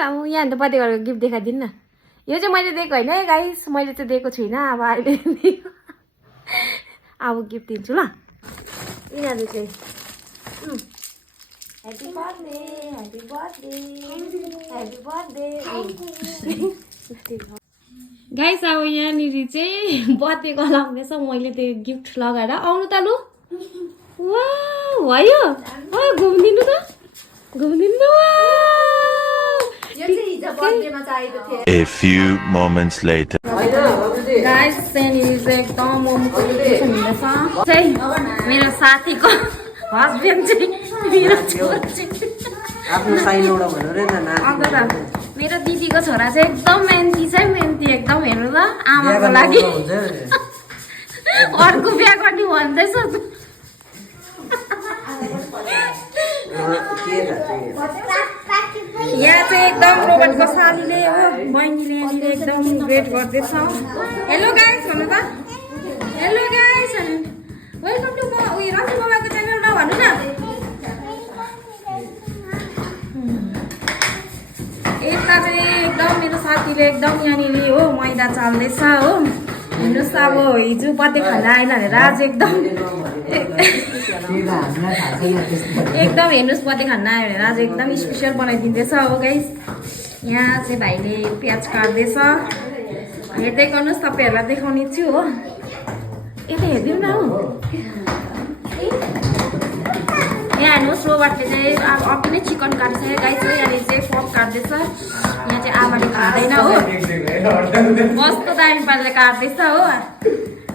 अब यहाँ त बर्थडे गरेको गिफ्ट देखाइदिनु न यो चाहिँ मैले दिएको होइन है गाइस मैले चाहिँ दिएको छुइनँ अब अहिले अब गिफ्ट दिन्छु ल यिनीहरू चाहिँ happy birthday happy birthday happy birthday guys अब यहाँनिर चाहिँ बर्थडेको लगाउँदैछ मैले त्यो गिफ्ट लगाएर आउनु त लु वाह भयो घुम्दिनु त घुम्दिनु A few moments later. Guys यहाँनिर चाहिँ एकदम मोमोको डेकोरेसन हुँदैछ चाहिँ मेरो साथीको हस्बेन्ड चाहिँ मेरो छोरा चाहिँ आफ्नो साइनौडा भन्नु रे न अन्त त मेरो दिदीको छोरा चाहिँ एकदम मेहनती एकदम हेर्नु त आमाको लागि अर्को बिहा गर्ने भन्दैछ यहाँ चाहिँ एकदम रोबर्टको सालीले हो बहिनीले यहाँनिर एकदम ग्रेट गर्दैछ हेलो गाइस भन्नु त हेलो गाइस वेलकम टु उयो रञ्जु बाबाको च्यानल र भन्नु न यता चाहिँ एकदम मेरो साथीले एकदम यहाँनिर हो मैदा चाल्दैछ हो हेर्नुहोस् अब हिजो बर्थडे खाना आएन भनेर आज एकदम हेर्नुहोस् बर्थडे खाना आयो भनेर आज एकदम स्पेसल बनाइदिँदैछ हो गाइस यहाँ चाहिँ भाइले प्याज काट्दैछ हेर्दै गर्नुहोस् तपाईँहरूलाई देखाउने छु हो यता हेरिदिनु न हो यहाँ हेर्नुहोस् रोबर्टले चाहिँ अब अघि नै चिकन काट्छ गाइस हो यहाँनिर चाहिँ पर्क काट्दैछ यहाँ चाहिँ आमाले खाँदैन हो कस्तो दामी पाराले काट्दैछ हो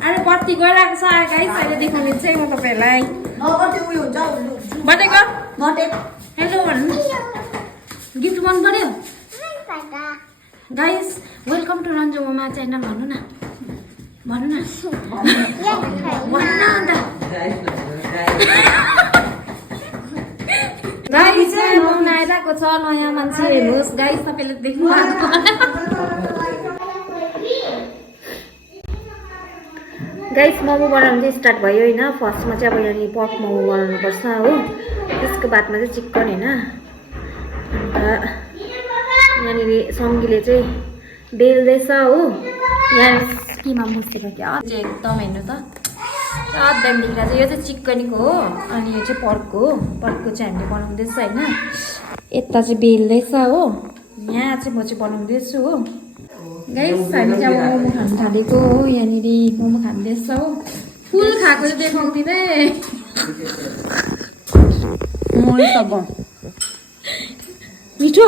अरे बत्ती गइरहेको छ गाइस अहिले देखाउने चाहिँ म तपाईँहरूलाई बर्थडेको हेलो भन्नु गिफ्ट मन पर्यो गाइस वेलकम टु रञ्जु ममा च्यानल भन्नु न भन्नु न अन्त गाइस चाहिँ मोमो आइरहेको छ नयाँ मान्छे हेर्नुहोस् गाइस तपाईँले देख्नु गाइस मोमो बनाउनु चाहिँ स्टार्ट भयो होइन फर्स्टमा चाहिँ अब यहाँनिर पर्क मोमो बनाउनुपर्छ हो त्यसको बादमा चाहिँ चिकन होइन अन्त यहाँनिर सङ्गीले चाहिँ बेल्दैछ हो यहाँ किमा मुसेको क्या चाहिँ एकदम हेर्नु त एकदम निक्ला चाहिँ यो चाहिँ चिकनको हो अनि यो चाहिँ पर्कको चाहिँ हामीले बनाउँदैछ होइन यता चाहिँ बेल्दैछ हो यहाँ चाहिँ म चाहिँ बनाउँदैछु हो गाइस हामी चाहिँ अब मोमो खानु थालेको हो यहाँनिर मोमो खाँदैछ हो फुल खाएको चाहिँ देखाउँदिनँ मिठो